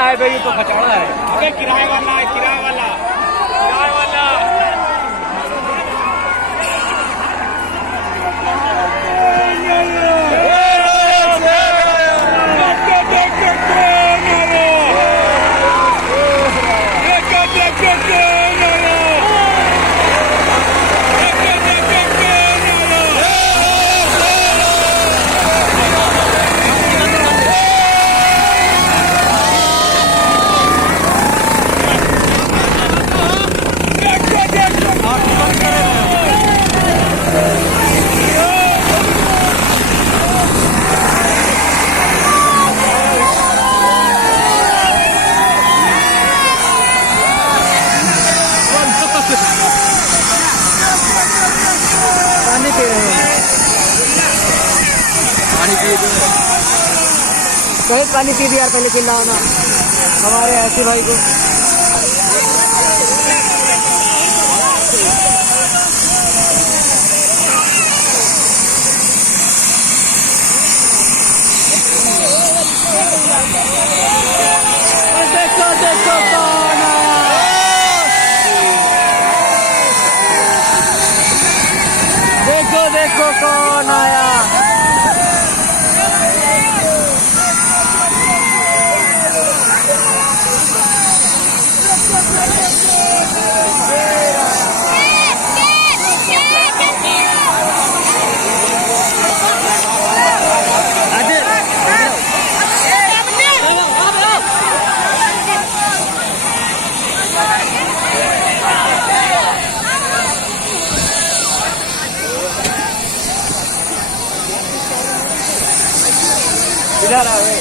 है भाई, ये तो खचौड़ा है। अबे किराए वाला है, किराए वाला, किराए वाला। पानी पी रहे हैं, पानी पी कहीं पानी पी दिया यार, पहले चिल्लाओ ना हमारे ऐसे भाई को। देखो देखो कौन आया, देखो देखो कौन आया। इधर आ